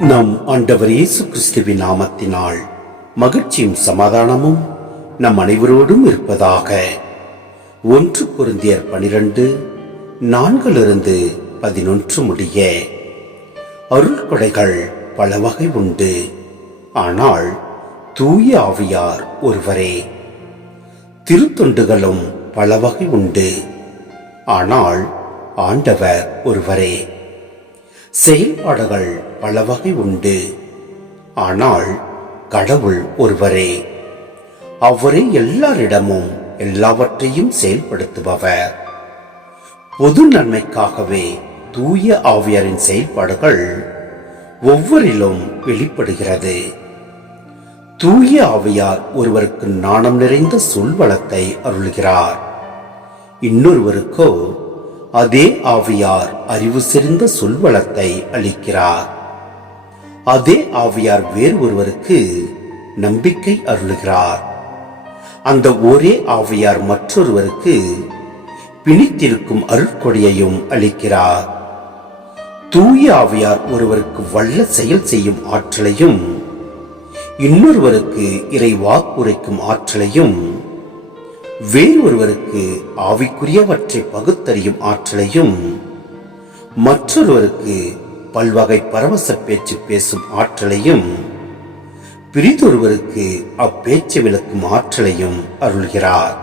நம் ஆண்டவர் இயேசு கிறிஸ்துவின் நாமத்தினால் மகிழ்ச்சியும் சமாதானமும் நம் அனைவரோடும் இருப்பதாக. ஒன்று பொருந்தியர் பனிரெண்டு நான்கிலிருந்து பதினொன்று முடிய. அருள் கொடைகள் பல வகை உண்டு. ஆனால் தூய ஆவியார் ஒருவரே. திருத்தொண்டுகளும் பல வகை உண்டு. ஆனால் ஆண்டவர் ஒருவரே. செயல்பாடுகள் பல வகை உண்டு. ஆனால் கடவுள் ஒருவரே. அவரே எல்லாரிடமும் எல்லாவற்றையும் செயல்படுத்துபவர். பொது நன்மைக்காகவே தூய ஆவியாரின் செயல்பாடுகள் ஒவ்வொரிலும் வெளிப்படுகிறது. தூய ஆவியார் ஒருவருக்கு நாணம் நிறைந்த சொல்வளத்தை அருள்கிறார். இன்னொருவருக்கோ அதே ஆவியார் அறிவு சிறந்த சொல்வளத்தை அளிக்கிறார். அதே ஆவியார் வேறு ஒருவருக்கு நம்பிக்கை அருளுகிறார். அந்த ஒரே ஆவியார் மற்றொருவருக்கு பிணித்திருக்கும் அருட்கொடையையும் அளிக்கிறார். தூய ஆவியார் ஒருவருக்கு வல்ல செயல் செய்யும் ஆற்றலையும் இன்னொருவருக்கு இறை வாக்குரைக்கும் ஆற்றலையும் வேறொருவருக்கு ஆவிக்குரியவற்றை பகுத்தறியும் ஆற்றலையும் மற்றொருவருக்கு பல்வகை பரவச பேச்சு பேசும் ஆற்றலையும் பிரிதொருவருக்கு அப்பேச்சு விளக்கும் ஆற்றலையும் அருள்கிறார்.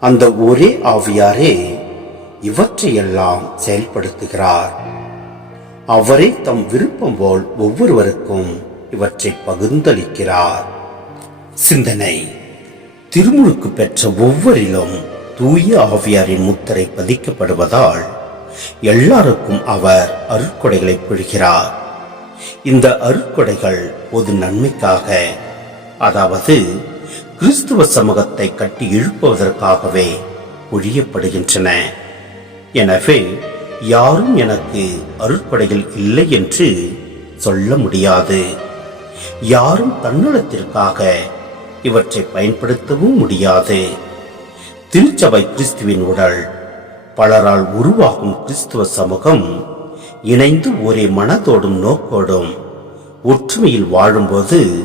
அந்த ஒரே ஆவியாரே இவற்றையெல்லாம் செயல்படுத்துகிறார். அவரே தம் விருப்பம் போல் ஒவ்வொருவருக்கும் இவற்றை பகிர்ந்தளிக்கிறார் சிந்தனை. திருமுழுக்கு பெற்ற ஒவ்வொரிலும் தூய ஆவியாரின் முத்திரை பதிக்கப்படுவதால் எல்லாருக்கும் அவர் அருட்கொடைகளை பொழிகிறார். இந்த அருட்கொடைகள் பொது நன்மைக்காக அதாவது கிறிஸ்துவ சமூகத்தை கட்டி எழுப்புவதற்காகவே பொழியப்படுகின்றன. எனவே யாரும் எனக்கு அருட்படைகள் இல்லை என்று சொல்ல முடியாது. யாரும் தன்னலத்திற்காக இவற்றை பயன்படுத்தவும் முடியாது. திருச்சபை கிறிஸ்துவின் உடல் பலரால் உருவாகும் கிறிஸ்துவ சமூகம் இணைந்து ஒரே மனதோடும் நோக்கோடும் ஒற்றுமையில் வாழும்போது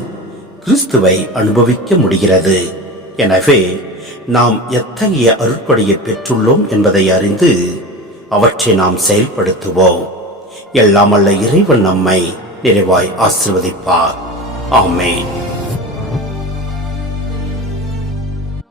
கிறிஸ்துவை அனுபவிக்க முடிகிறது. எனவே நாம் எத்தகைய அருட்படையை பெற்றுள்ளோம் என்பதை அறிந்து அவற்றை நாம் செயல்படுத்துவோம். எல்லாமல்ல இறைவன் நம்மை நிறைவாய் ஆசிர்வதிப்பார். ஆமேன்.